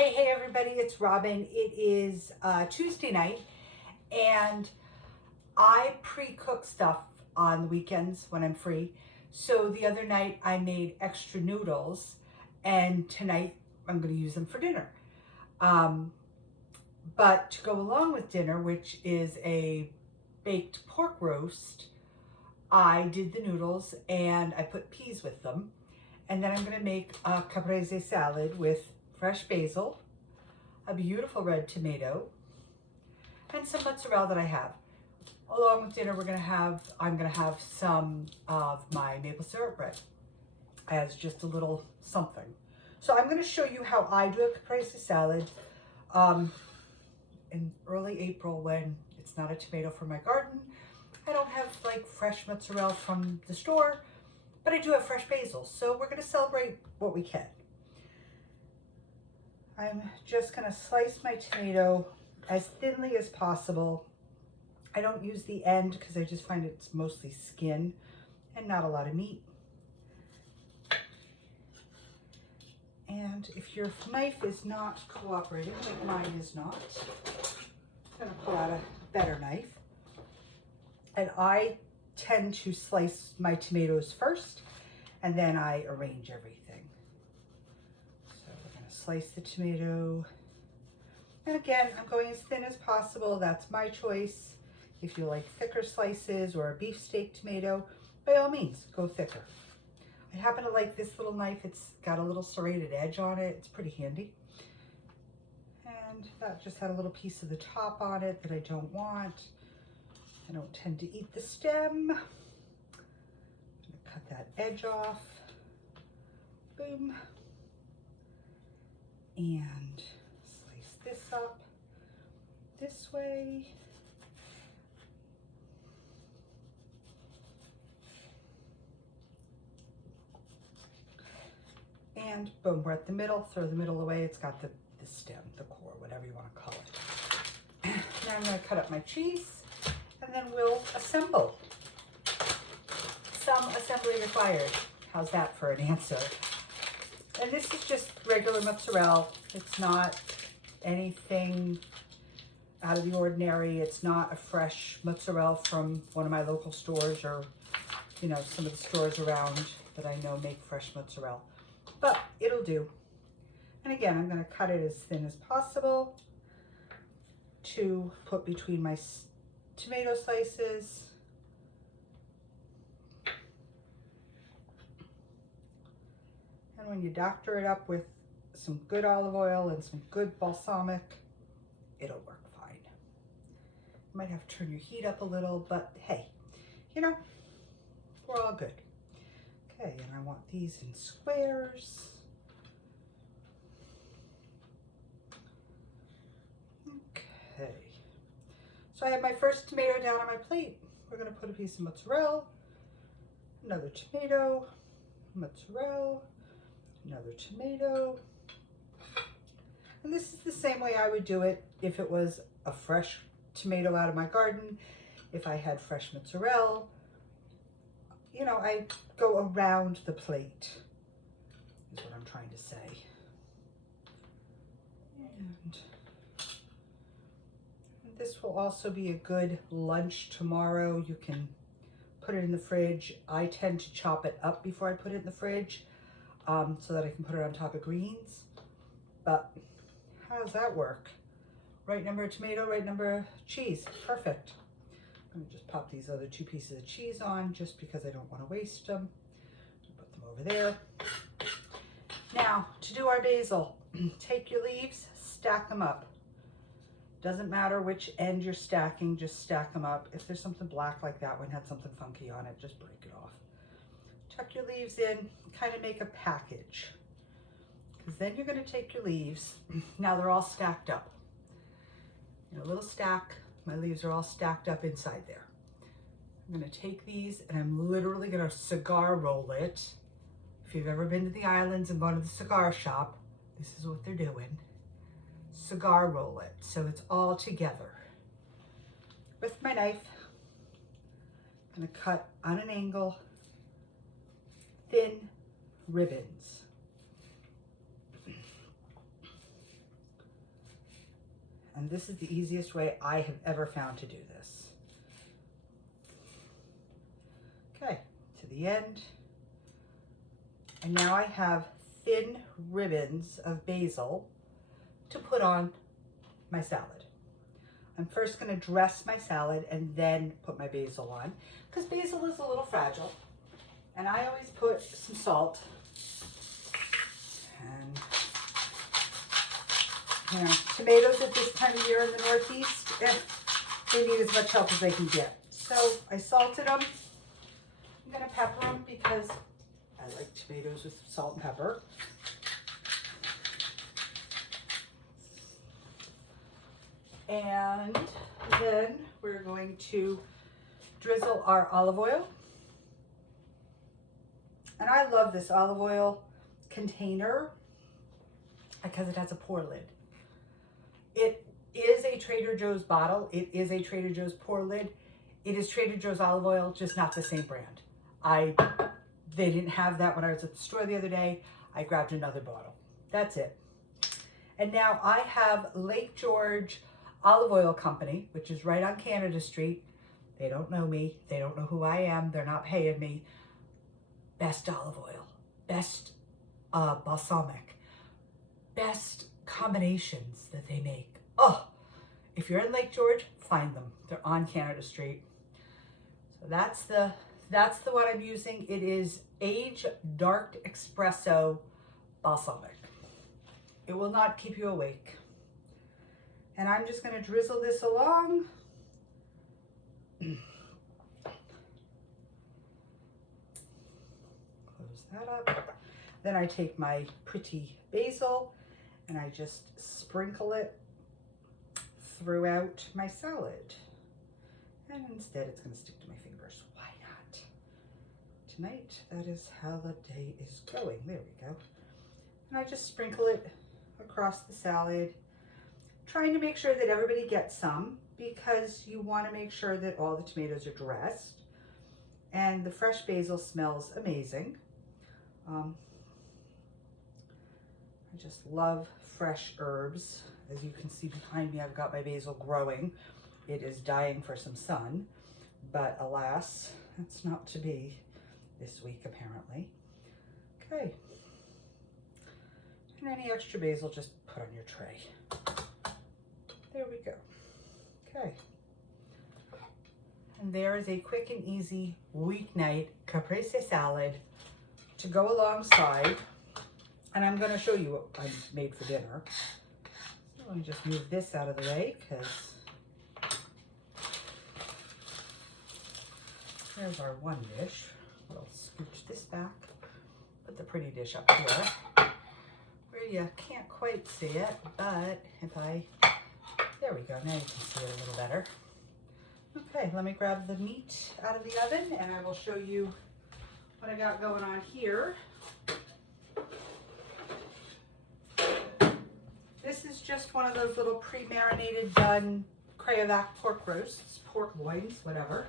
Hey everybody, it's Robin. It is Tuesday night and I pre-cook stuff on the weekends when I'm free. So the other night I made extra noodles and tonight I'm going to use them for dinner. Um, but to go along with dinner, which is a baked pork roast, I did the noodles and I put peas with them. And then I'm going to make a caprese salad with fresh basil, a beautiful red tomato, and some mozzarella that I have. Along with dinner, I'm gonna have some of my maple syrup bread as just a little something. So I'm gonna show you how I do a caprese salad in early April when it's not a tomato from my garden. I don't have like fresh mozzarella from the store, but I do have fresh basil. So we're gonna celebrate what we can. I'm just gonna slice my tomato as thinly as possible. I don't use the end because I just find it's mostly skin and not a lot of meat. And if your knife is not cooperating, like mine is not, I'm gonna pull out a better knife. And I tend to slice my tomatoes first and then I arrange everything. So we're gonna slice the tomato. And again, I'm going as thin as possible. That's my choice. If you like thicker slices or a beefsteak tomato, by all means, go thicker. I happen to like this little knife. It's got a little serrated edge on it. It's pretty handy. And that just had a little piece of the top on it that I don't want. I don't tend to eat the stem. I'm gonna cut that edge off. Boom. And slice this up this way. And boom, we're at the middle. Throw the middle away. It's got the stem, the core, whatever you want to call it. Now I'm going to cut up my cheese and then we'll assemble. Some assembly required. How's that for an answer? And this is just regular mozzarella. It's not anything out of the ordinary. It's not a fresh mozzarella from one of my local stores or, you know, some of the stores around that I know make fresh mozzarella. But it'll do. And again, I'm going to cut it as thin as possible to put between my tomato slices. And when you doctor it up with some good olive oil and some good balsamic, it'll work fine. You might have to turn your heat up a little, but hey, you know, we're all good. Okay, and I want these in squares. Okay, so I have my first tomato down on my plate. We're gonna put a piece of mozzarella, another tomato, mozzarella, another tomato. And this is the same way I would do it if it was a fresh tomato out of my garden, if I had fresh mozzarella. You know, I go around the plate, is what I'm trying to say. And this will also be a good lunch tomorrow. You can put it in the fridge. I tend to chop it up before I put it in the fridge so that I can put it on top of greens. But how does that work? Right number of tomato, right number of cheese. Perfect. I'm gonna just pop these other two pieces of cheese on just because I don't want to waste them. Put them over there. Now, to do our basil, take your leaves, stack them up. Doesn't matter which end you're stacking, just stack them up. If there's something black like that one had something funky on it, just break it off. Tuck your leaves in, kind of make a package. Because then you're gonna take your leaves, now they're all stacked up. In a little stack, my leaves are all stacked up inside there. I'm gonna take these and I'm literally gonna cigar roll it. If you've ever been to the islands and gone to the cigar shop, this is what they're doing. Cigar roll it so it's all together. With my knife, I'm gonna cut on an angle, thin ribbons. And this is the easiest way I have ever found to do this. Okay, to the end. And now I have thin ribbons of basil to put on my salad. I'm first going to dress my salad and then put my basil on, because basil is a little fragile. And I always put some salt. And, you know, tomatoes at this time of year in the Northeast, they need as much help as they can get. So I salted them. I'm going to pepper them because I like tomatoes with salt and pepper. And then we're going to drizzle our olive oil. And I love this olive oil container because it has a pour lid. It is a Trader Joe's bottle. It is a Trader Joe's pour lid. It is Trader Joe's olive oil, just not the same brand. They didn't have that when I was at the store the other day. I grabbed another bottle. That's it. And now I have Lake George Olive Oil Company, which is right on Canada Street. They don't know me. They don't know who I am. They're not paying me. Best olive oil, best balsamic, best combinations that they make. Oh, if you're in Lake George, find them. They're on Canada Street. So that's the one I'm using. It is Age Dark Espresso Balsamic. It will not keep you awake. And I'm just going to drizzle this along. Close that up. Then I take my pretty basil and I just sprinkle it throughout my salad. And instead it's going to stick to my fingers. Why not? Tonight, that is how the day is going. There we go. And I just sprinkle it across the salad, trying to make sure that everybody gets some, because you want to make sure that all the tomatoes are dressed. And the fresh basil smells amazing. I just love fresh herbs. As you can see behind me, I've got my basil growing. It is dying for some sun, but alas, it's not to be this week apparently. Okay. And any extra basil, just put on your tray. There we go. Okay. And there is a quick and easy weeknight caprese salad to go alongside. And I'm going to show you what I made for dinner. So let me just move this out of the way, because there's our one dish. We'll scooch this back, put the pretty dish up here, where you can't quite see it, but if I, there we go, now you can see it a little better. Okay, let me grab the meat out of the oven and I will show you what I got going on here. This is just one of those little pre-marinated, done Cryovac pork roasts, pork loins, whatever.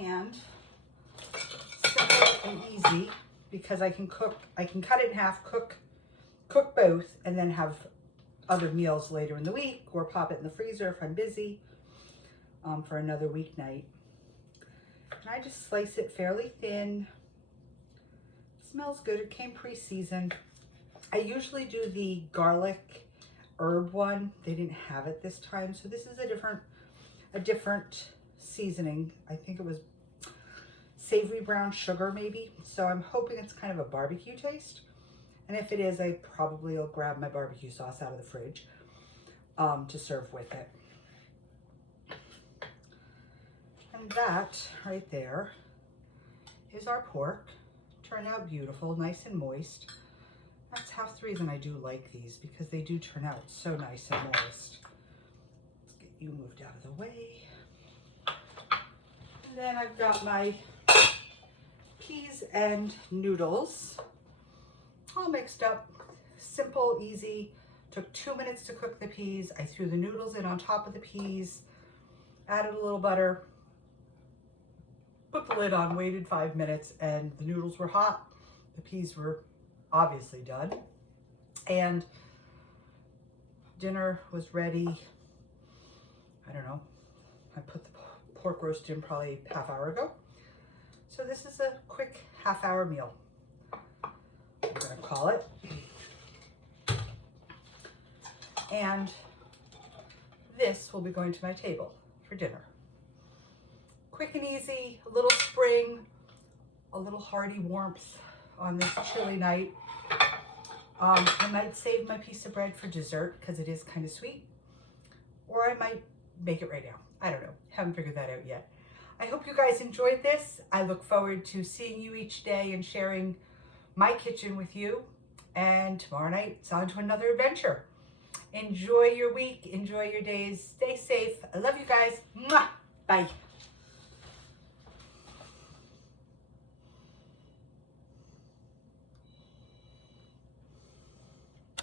And simple and easy, because I can cut it in half, cook both, and then have other meals later in the week, or pop it in the freezer if I'm busy for another weeknight. And I just slice it fairly thin. It smells good. It came pre-seasoned. I usually do the garlic herb one. They didn't have it this time, so this is a different seasoning. I think it was savory brown sugar maybe. So I'm hoping it's kind of a barbecue taste. And if it is, I probably will grab my barbecue sauce out of the fridge to serve with it. And that right there is our pork. Turned out beautiful, nice and moist. That's half the reason I do like these, because they do turn out so nice and moist. Let's get you moved out of the way. And then I've got my peas and noodles all mixed up. Simple, easy. Took 2 minutes to cook the peas. I threw the noodles in on top of the peas, added a little butter, put the lid on, waited 5 minutes, and the noodles were hot. The peas were obviously done. And dinner was ready. I don't know. I put the pork roast in probably half hour ago. So this is a quick half-hour meal, I'm gonna call it. And this will be going to my table for dinner. Quick and easy, a little spring, a little hearty warmth on this chilly night. I might save my piece of bread for dessert because it is kind of sweet, or I might make it right now. I don't know, haven't figured that out yet. I hope you guys enjoyed this. I look forward to seeing you each day and sharing my kitchen with you. And tomorrow night, it's on to another adventure. Enjoy your week, enjoy your days, stay safe. I love you guys. Mwah! Bye.